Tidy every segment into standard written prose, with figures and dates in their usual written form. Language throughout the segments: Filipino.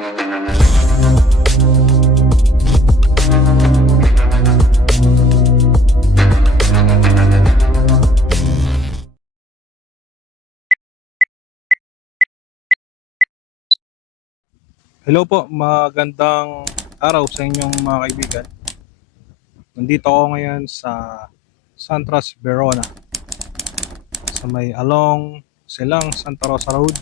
Hello po, magandang araw sa inyong mga kaibigan. Nandito ako ngayon sa Santras, Verona. Sa may along Silang Santa Rosa Road.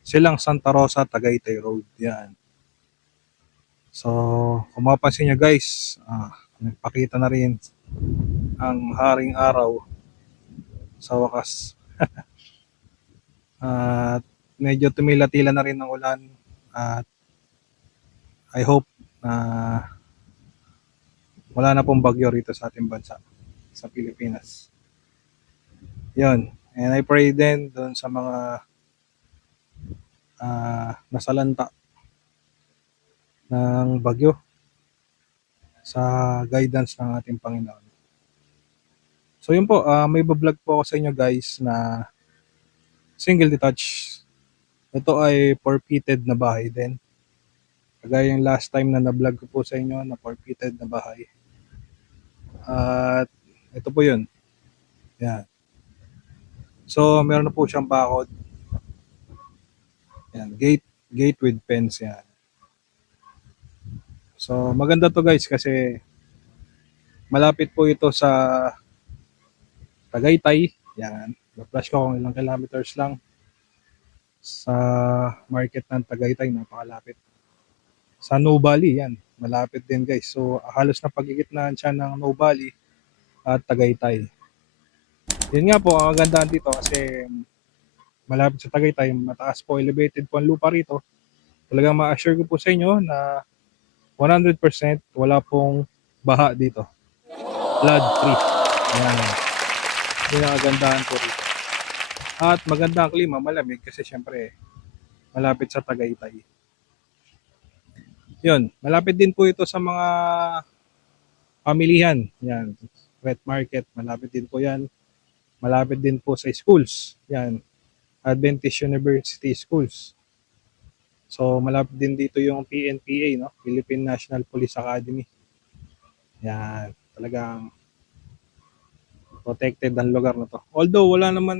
Silang Santa Rosa, Tagaytay Road. Yan. So, kung mapapansin nyo guys, nagpakita na rin ang haring araw sa wakas. At medyo tumila-tila na rin ng ulan. At I hope na wala na pong bagyo rito sa ating bansa, sa Pilipinas. Yun. And I pray din doon sa mga nasalanta ng bagyo sa guidance ng ating Panginoon. So yun po, may bablog po ako sa inyo guys na single detached. Ito ay forfeited na bahay din. Kagaya yung last time na na-vlog ko po sa inyo na forfeited na bahay. At ito po yun. Yan. So meron na po siyang bakod. Yan, gate with fence yan. So maganda to guys kasi malapit po ito sa Tagaytay. Yan. Flash ko kung ilang kilometers lang sa market ng Tagaytay, napakalapit. Sa Nubali, yan. Malapit din guys. So halos na pagigitnaan siya ng Nubali at Tagaytay. Yun nga po, ang gandaan dito kasi malapit sa Tagaytay, mataas po, elevated po ang lupa rito. Talagang ma-assure ko po sa inyo na 100% wala pong baha dito. Flood free. Ayan. Yun ang kagandahan po rito. At maganda ang klima, malamig kasi syempre malapit sa Tagaytay. Yun, malapit din po ito sa mga pamilihan. Yan, wet market, malapit din po yan. Malapit din po sa schools. Yan, Adventist University Schools. So malapit din dito yung PNPA, no? Philippine National Police Academy. Yan, talagang protected ang lugar na to. Although wala naman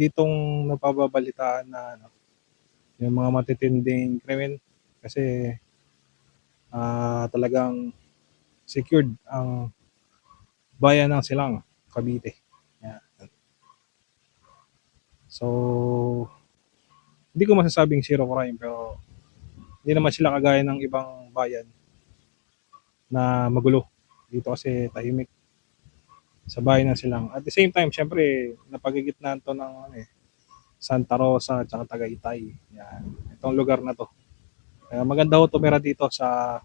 ditong napababalitaan na yung mga matitinding krimen kasi talagang secured ang bayan ng Silang, Cavite. Yan. So hindi ko masasabing zero crime pero hindi naman sila kagaya ng ibang bayan na magulo. Dito kasi tahimik sa bayan ng Silang. At the same time, syempre, napagigitnaan to ng Santa Rosa at Tagaytay. Yan. Itong lugar na to. Kaya maganda ho tumira dito sa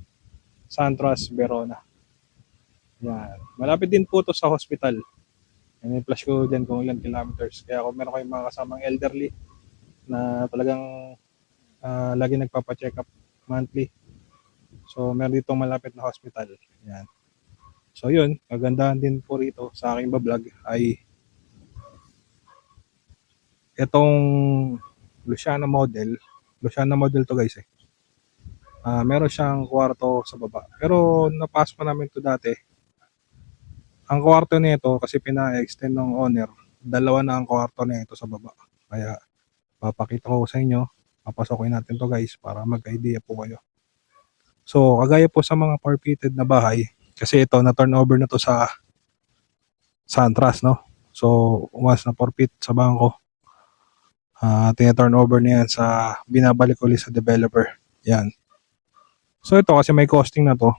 Santras, Verona. Yan. Malapit din po to sa hospital. Yan yung flash ko dyan kung ilang kilometers. Kaya kung meron kayong mga kasamang elderly na talagang lagi nagpapacheck up monthly. So meron dito malapit na hospital. Yan. So yun, kagandahan din po rito sa aking bablog ay itong Luciana model to guys eh. Meron siyang kwarto sa baba. Pero napasok pa namin to dati. Ang kwarto nito kasi pina-extend ng owner, dalawa na ang kwarto nito sa baba. Kaya papakita ko sa inyo, papasokin natin to guys para mag-idea po kayo. So kagaya po sa mga forfeited na bahay, kasi ito na turnover na to sa Santras, no? So once na forfeit sa bangko, tina-turnover na yan sa binabalik ulit sa developer. Yan. So ito kasi may costing na to.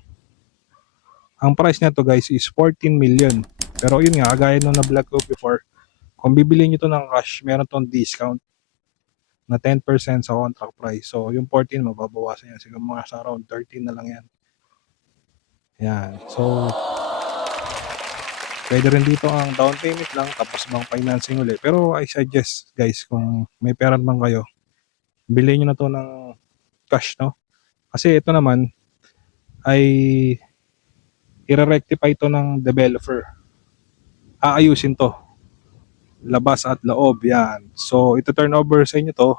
Ang price nito guys is 14 million. Pero yun nga, kagaya nung na-vlog ko before, kung bibili nyo to ng cash, meron tong discount na 10% sa contract price. So yung 14 mababawasan yan. Siguro mga sa around 13 na lang yan. Yan. So pwede rin dito ang down payment lang tapos bang financing ulit. Pero I suggest guys, kung may pera naman kayo, bilhin nyo na to ng cash, no? Kasi ito naman ay i-rectify to ng developer. Aayusin to. Labas at loob, yan. So ito turn over sa inyo to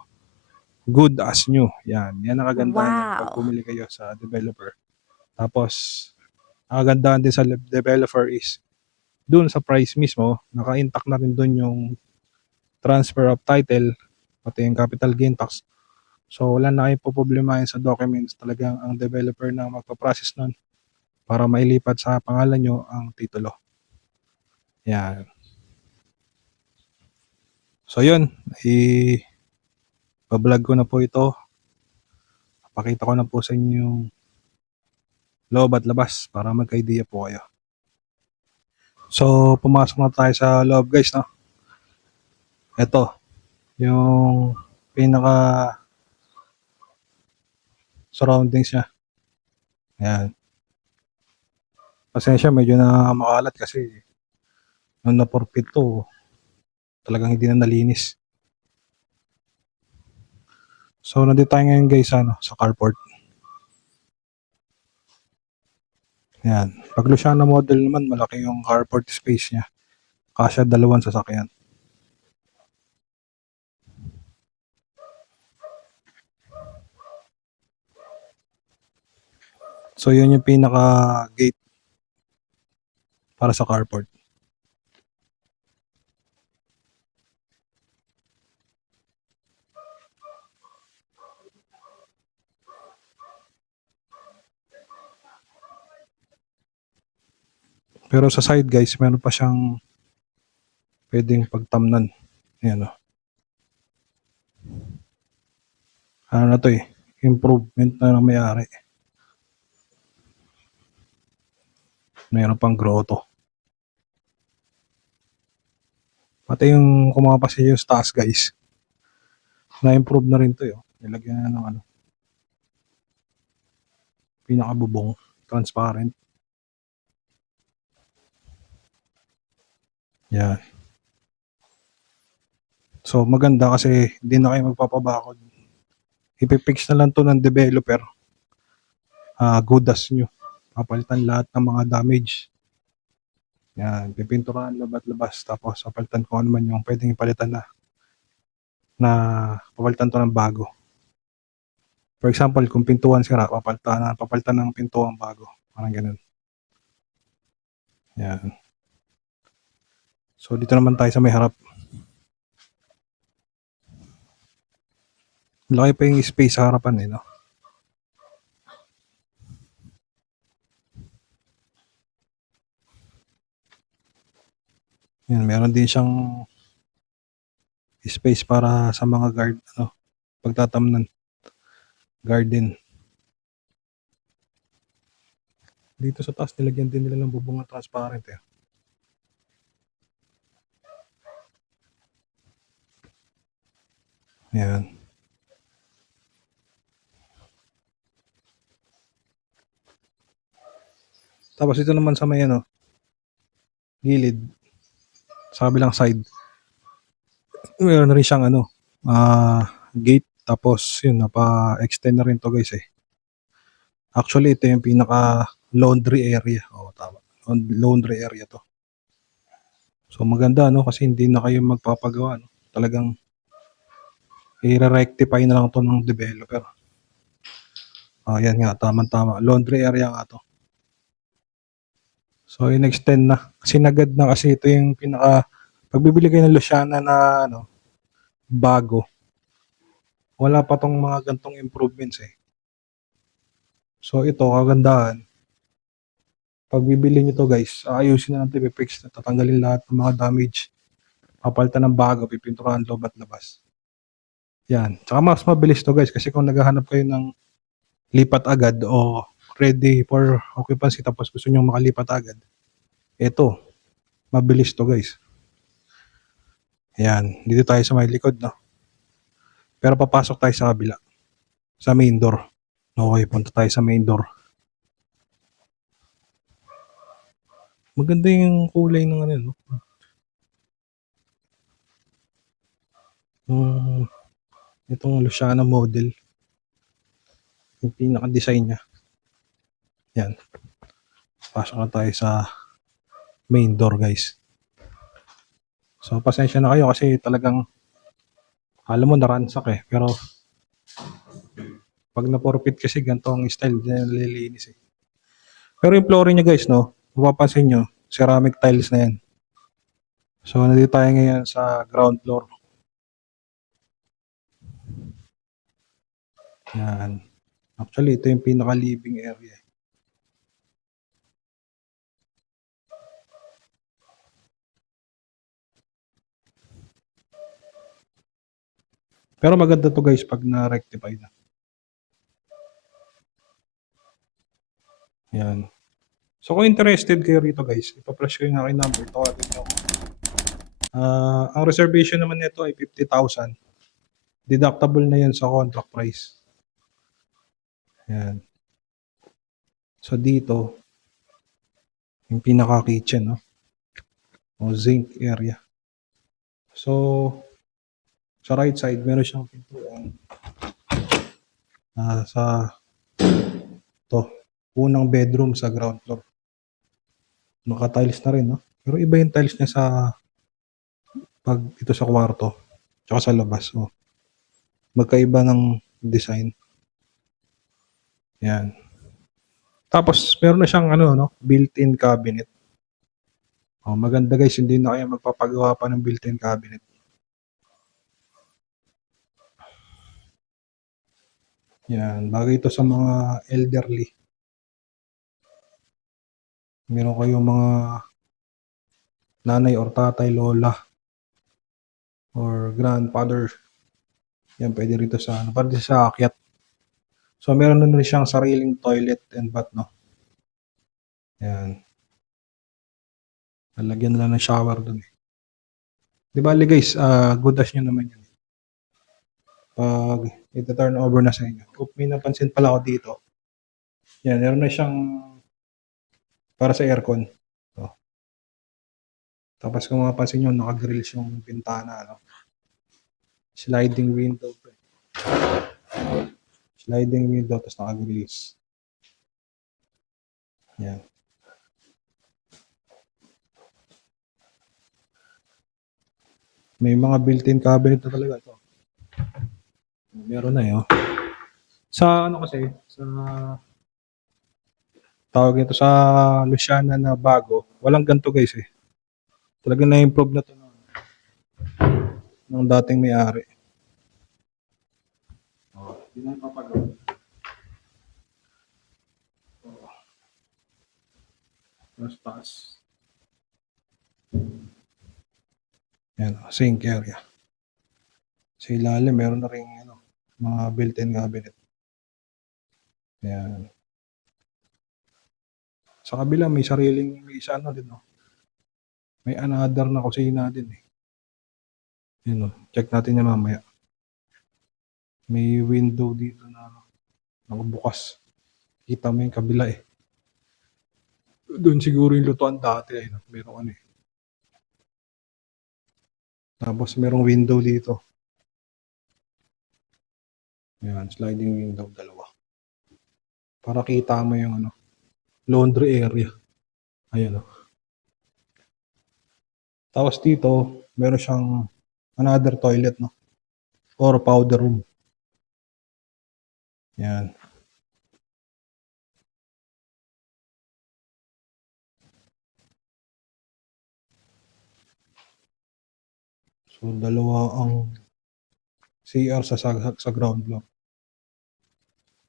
good as new. Yan ang kagandahan yan pag Wow. bumili kayo sa developer. Tapos, ang kagandahan din sa developer is dun sa price mismo, naka-intact na rin dun yung transfer of title, pati yung capital gain tax. So, wala na kayong poproblemahin sa documents. Talagang ang developer na magpa-process nun para mailipat sa pangalan nyo ang titulo. Yan. So, yun. I-vlog ko na po ito. Pakita ko na po sa inyo yung loob at labas para magka-idea po kayo. So, pumasok na tayo sa loob guys, no? Ito, yung pinaka surroundings niya. Ayan. Pasensya, medyo na makalat kasi nung na-forfeit to, talagang hindi na nalinis. So, nandito tayo ngayon guys sa carport. Ayan. Pag Luciana model naman, malaki yung carport space niya. Kasya 2 sasakyan. So, yun yung pinaka-gate para sa carport. Pero sa side guys, meron pa siyang pwedeng pagtamnan. Ayan o. Ano na to improvement na ng may-ari. Meron pang grotto. Pati yung kumapasin yung taas guys. Na-improve na rin to Nilagyan na ng pinakabubong. Transparent. Yan. So maganda kasi hindi na kayo magpapabakod. Ipipix na lang to ng developer. Good as new. Papalitan lahat ng mga damage. Yan. Pipinturahan labat-labas. Tapos papalitan ko naman yung pwedeng ipalitan na papalitan to ng bago. For example, kung pintuan sira, papalitan ng pintuan bago. Parang ganun. Yan. So dito naman tayo sa may harap. Laki pa yung space sa harapan no? Yan, meron din siyang space para sa mga guard, pagtatamnan. Garden. Dito sa taas, nilagyan din nila ng bubong na transparent Yan. Tapos ito naman sa may gilid, sa kabilang side, meron rin siyang gate. Tapos yun, napa-extend na rin to guys Actually, ito yung pinaka laundry area. Tama. Laundry area to. So maganda kasi hindi na kayo magpapagawa. Talagang i-rectify na lang to ng developer. Yan nga, tama. Laundry area nga to. So, in-extend na. Sinagad na kasi ito yung pagbibili kayo ng Luciana na bago. Wala pa tong mga gantong improvements So, ito, kagandahan. Pag bibili nyo to guys, ayusin na natin, fix na, tatanggalin lahat ng mga damage. Papalitan ng bago, pipinturahan loob at labas. Yan. Tsaka mas mabilis to guys kasi kung naghahanap kayo ng lipat agad o ready for occupancy tapos gusto nyo makalipat agad, ito, mabilis to guys. Yan. Dito tayo sa may likod Pero papasok tayo sa kabila. Sa main door. Okay, punta tayo sa main door. Maganda yung kulay ng itong Luciana model. Yung pinaka-design niya. Yan. Pasok na tayo sa main door guys. So pasensya na kayo kasi talagang alam mo naransak pero Pag na-forfeit kasi ganito ang style, di na nalilinis eh. Pero yung flooring niya guys, no, mapapansin nyo, ceramic tiles na yan. So, nandito tayo ngayon sa ground floor. Yan. Actually, ito yung pinaka-living area. Pero maganda to guys pag na-rectify na. Yan. So kung interested kayo rito guys, ipa-flash ko yung aking number. Tawagin nyo ako. Ang reservation naman nito ay 50,000. Deductible na yan sa contract price. Yan. So dito, yung pinaka-kitchen, no? O zinc area. So, sa right side, meron siyang pintuan. Sa to, unang bedroom sa ground floor. Naka-tiles na rin, no? Pero iba yung tiles niya sa pag ito sa kwarto, tsaka sa labas. So, magkaiba ng design. Yan. Tapos, meron na siyang ano, no? Built-in cabinet. Oh, maganda guys, hindi na kayo magpapagawa pa ng built-in cabinet. Yan, bagay ito sa mga elderly. Meron kayong mga nanay or tatay, lola, or grandfather. Yan, pwede rito sa, ano, pwede sa akyat. So, meron na rin siyang sariling toilet and bath, no? Yan. Lalagyan na lang ng shower dun eh. Di ba, guys, good as nyo naman yun. Pag ito-turn over na sa inyo. Kung may napansin pala ako dito, yan, meron na siyang para sa aircon. So, tapos kung mapapansin nyo, naka-grills yung bintana, no? Sliding window. Sliding window, tapos naka-grills. Yan. May mga built-in cabinet na talaga ito. Meron na yun. Sa ano kasi, sa tawag ito sa Luciana na bago, walang ganito guys eh. Talagang na-improve na to ng dating may-ari. Hindi na ipapagawa. Mas taas. Yan, sink area. Sa ilalim, meron na rin ano, mga built-in cabinet. Yan. Sa kabila, may sariling, may isa ano din, no? May another na kusina din eh. Yun, no? Check natin yan mamaya. May window dito na nakabukas. Kita mo yung kabila eh. Doon siguro yung lutuan dati eh. Merong ano eh. Tapos merong window dito. Yan, sliding window, dalawa. Para kita mo yung ano, laundry area. Ayan o. Tapos dito, meron siyang another toilet, no? Or powder room. Yan. So, dalawa ang CR sa ground floor.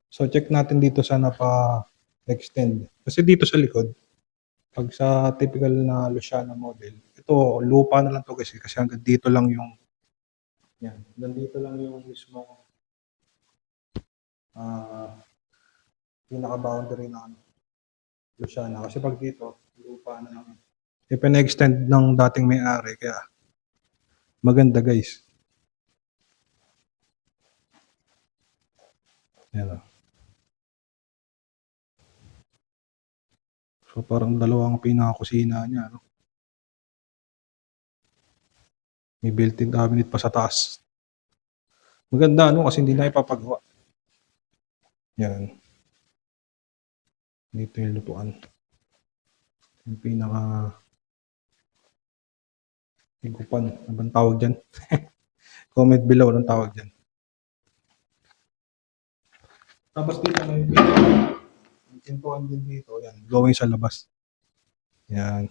So, check natin dito sa napa-extend. Kasi dito sa likod, pag sa typical na Luciana model, ito, lupa na lang to kasi hanggang dito lang yung, yan, hanggang dito lang yung mismo pinaka-boundary na ano, Luciana. Kasi pag dito, lupa na lang. Ipina-extend ng dating may-ari, kaya maganda guys. Yan o. So parang dalawang pinaka-kusina niya, no? May built-in cabinet pa sa taas. Maganda ano kasi hindi na ipapagawa. Yan. Dito yung lutuan. Yung pinaka higupan. Ano bang tawag dyan? Comment below anong tawag dyan. Tapos dito may pintuan din dito. Yan, going sa labas. Yan.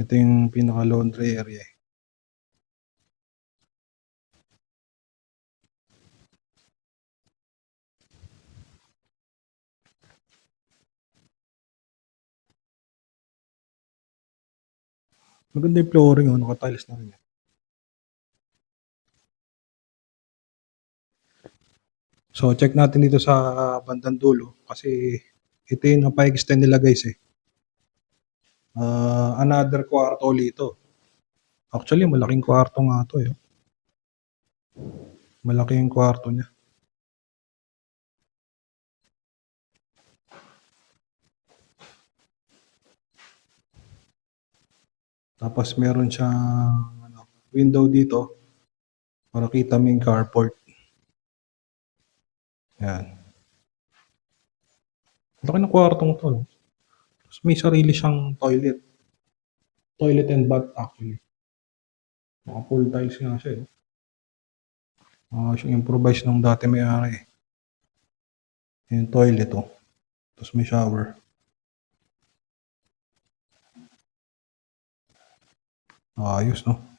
Ito yung pinaka laundry area. Maganda yung flooring, oh, naka-tiles na rin. So, check natin dito sa bandang dulo kasi ito yung napa-extend nila guys eh. Another kwarto ulit ito. Actually, malaking kwarto nga to eh. Malaki yung kwarto niya. Tapos meron siyang window dito para kita mo yung carport. Yan. Laki ng kwartong to. No? Tapos may sarili siyang toilet. Toilet and bath actually. Mga full tiles nga siya eh. Siya improvise nung dati may-ari eh. Yung toilet oh. Tapos may shower. Ayos no.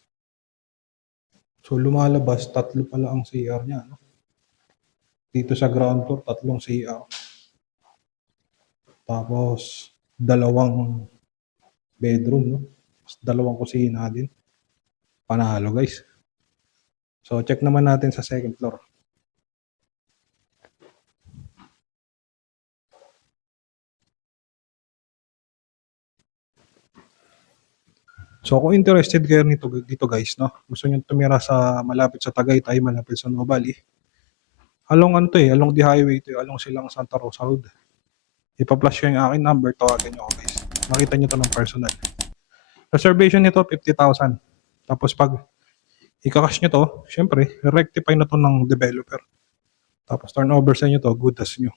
So lumalabas, tatlo pala ang CR niya. No? Dito sa ground floor, tatlong CR. Tapos dalawang bedroom. No? Tapos dalawang kusina din. Panalo guys. So check naman natin sa second floor. So kung interested kayo dito guys, no? Gusto niyo tumira sa malapit sa Tagaytay, malapit sa Novali. Along ano to eh, along the highway to, along silang Santa Rosa Road. Ipa-flash ko yung akin number, tawagan niyo ako guys. Makita niyo to ng personal. Reservation nito 50,000. Tapos pag ika-cash niyo to, syempre, rectify na to ng developer. Tapos turnover sa inyo to, good as nyo.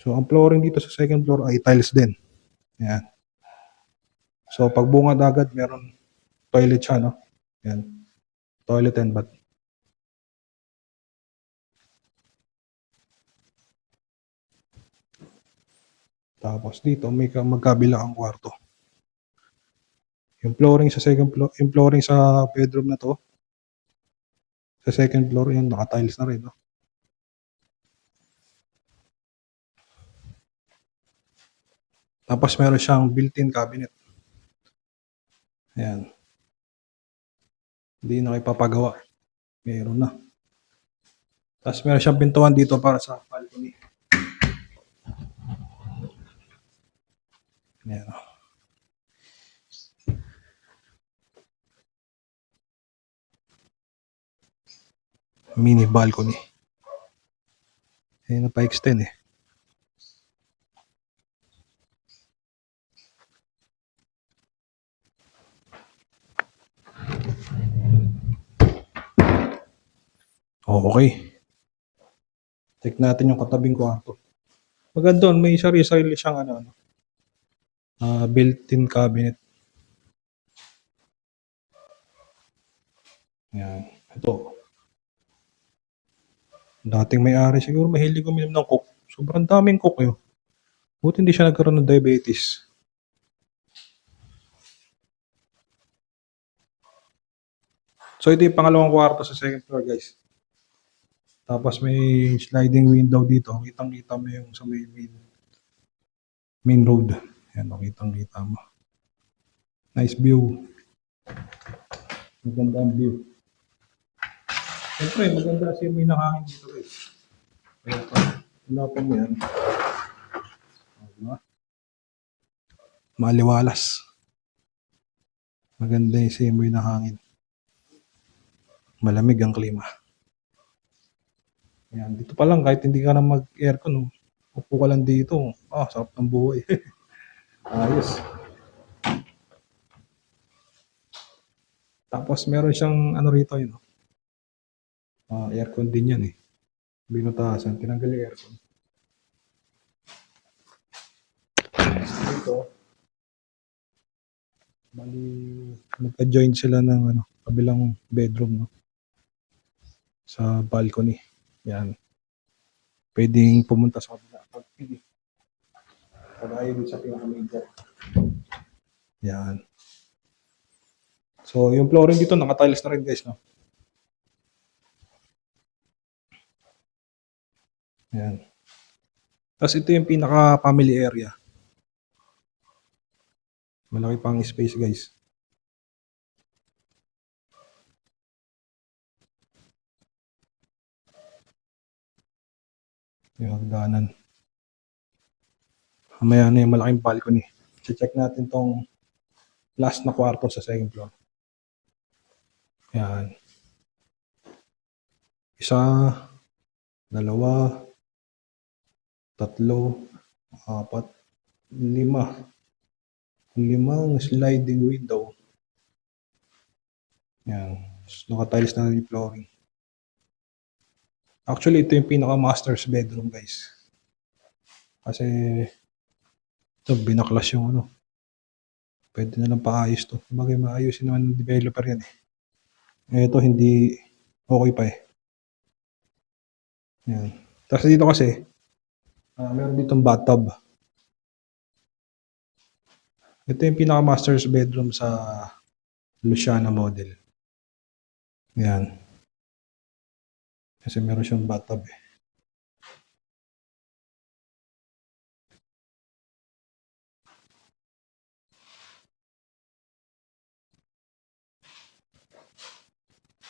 So ang flooring dito sa second floor ay tiles din. Yan. So pag bungad agad, meron toilet siya, no? Yan. Toilet and bath. Tapos dito may magkabila ang kwarto. Yung flooring sa second floor, yung flooring sa bedroom na to, sa second floor, yan naka-tiles na rin, no? Tapos meron siyang built-in cabinet. Ayan. Hindi na ipapagawa. Meron na. Tapos meron siyang pintuan dito para sa balcony. Ayan. Mini balcony. Ayan na pa-extend eh. Okay. Check natin yung katabing kwarto. Maganda doon, may sarili-sarili siyang built-in cabinet. Yan. Ito. Dating may-ari siguro mahilig uminom ng coke. Sobrang daming coke yun. Buti hindi siya nagkaroon ng diabetes. So ito yung pangalawang kwarto sa second floor guys. Tapos may sliding window dito. Kitang-kita mo yung sa main road. Yan, kitang-kita mo. Nice view. Maganda ang view. Siyempre, maganda kasi may nakahangin dito guys. Kaya pa, hanapan mo yan. Diba? Maliwalas. Maganda yung simoy na hangin. Malamig ang klima. Yan, dito pa lang kahit hindi ka na mag-aircon, upo ka lang dito. Sarap ng buhay. Ayos. Tapos meron siyang rito yun. Aircon din yan eh. Binutasan, tinanggal yung aircon. Dito, bali, nagka-join sila ng kabilang bedroom, no? sa balcony. Yan. Pwedeng pumunta sa kabila. Pagpili. Kagaya din sa pinaka-major. Yan. So, yung flooring dito, naka-tiles na rin guys, no? Yan. Tapos ito yung pinaka-family area. Malaki pang space guys. Yung hagdanan. Mamaya na yung malaking balcony. Check natin tong last na kwarto sa second floor. Yan. Isa, dalawa, tatlo, apat, lima. Limang sliding window. Yan. Naka-tiles na yung flooring. Actually, ito yung pinaka-master's bedroom, guys. Kasi, ito, binaklas yung ano. Pwede na lang paayos to. Bagay maayusin naman ng developer yan eh. Ito, hindi okay pa eh. Yan. Tapos dito kasi, meron ditong bathtub. Ito yung pinaka-master's bedroom sa Luciana model. Yan. Kasi meron siyang bathtub eh.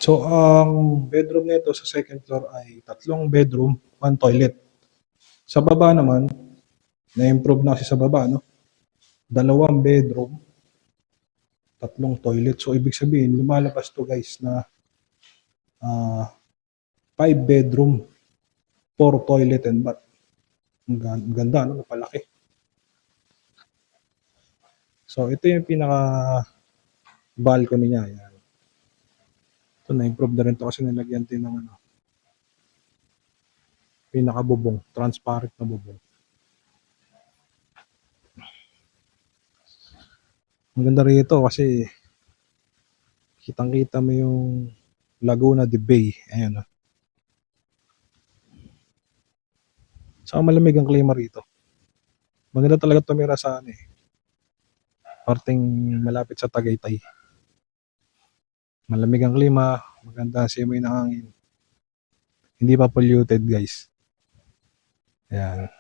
So, ang bedroom nito sa second floor ay 3 bedroom, 1 toilet. Sa baba naman, na-improve na kasi sa baba, no? 2 bedroom, 3 toilet. So, ibig sabihin, lumalabas to guys na 5 bedroom, 4 toilet and bath. Ang ganda, no? Napalaki. So, ito yung pinaka-balcony niya. Yan. Ito, na-improve na rin to kasi nilagyan din ng ano, pinaka-bubong, transparent na bubong. Maganda rito kasi kitang-kita mo yung Laguna de Bay. Ayan. Saka malamig ang klima rito. Maganda talaga tumira sa ano eh. Parting malapit sa Tagaytay. Malamig ang klima, maganda ang simoy ng hangin. Hindi pa polluted guys. Ayan.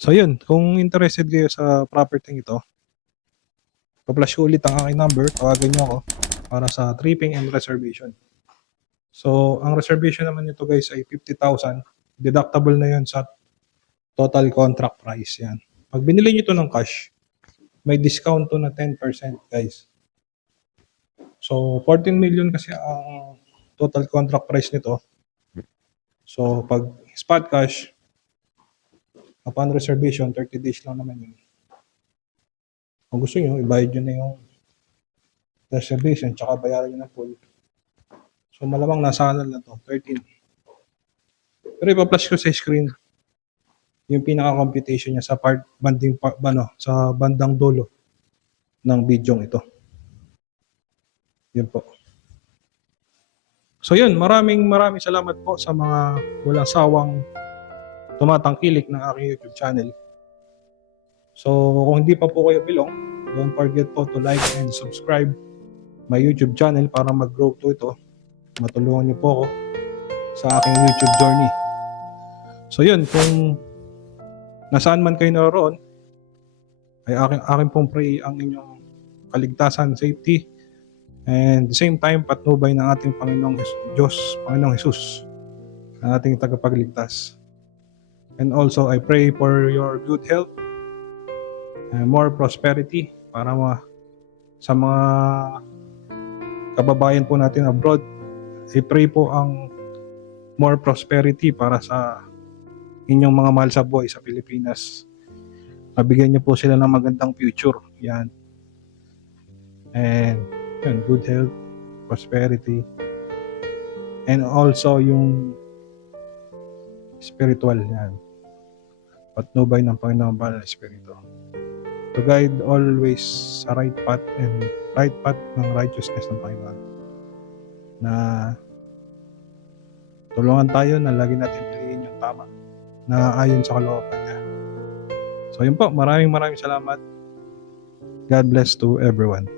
So yun, kung interested kayo sa property ito, pa-flash ko ulit ang aking number, tawagan nyo ako para sa tripping and reservation. So, ang reservation naman nito guys ay 50,000. Deductible na yun sa total contract price. Yan. Pag binili nyo ito ng cash, may discount to na 10% guys. So, 14 million kasi ang total contract price nito. So, pag spot cash, upon reservation, 30 days lang naman yun. Kung gusto nyo, ibayad nyo na yung reservation tsaka bayaran nyo ng full. So, malamang nasa ano na to, 13. Pero ipa-flash ko sa screen yung pinaka-computation niya sa sa bandang dulo ng video ito. Yun po. So yun, maraming salamat po sa mga walang sawang tumatangkilik ng aking YouTube channel. So kung hindi pa po kayo belong, don't forget po to like and subscribe my YouTube channel para mag-grow to ito. Matulungan niyo po ako sa aking YouTube journey. So yun, kung nasaan man kayo naroon, ay aking pong pray ang inyong kaligtasan, safety, and the same time, patnubay ng ating Panginoong Diyos, Panginoong Jesus, ang ating tagapagligtas. And also, I pray for your good health, and more prosperity, para sa mga kababayan po natin abroad. I pray po ang more prosperity para sa inyong mga mahal sa buhay sa Pilipinas. Mabigyan niyo po sila ng magandang future. Yan. And yun, good health, prosperity, and also yung spiritual yan. Patnubay ng Panginoong Banal na Espiritu. To guide always sa right path and right path ng righteousness ng Panginoon. na tulungan tayo na lagi natin piliin yung tama na ayon sa kalooban niya. So yun po, maraming salamat. God bless to everyone.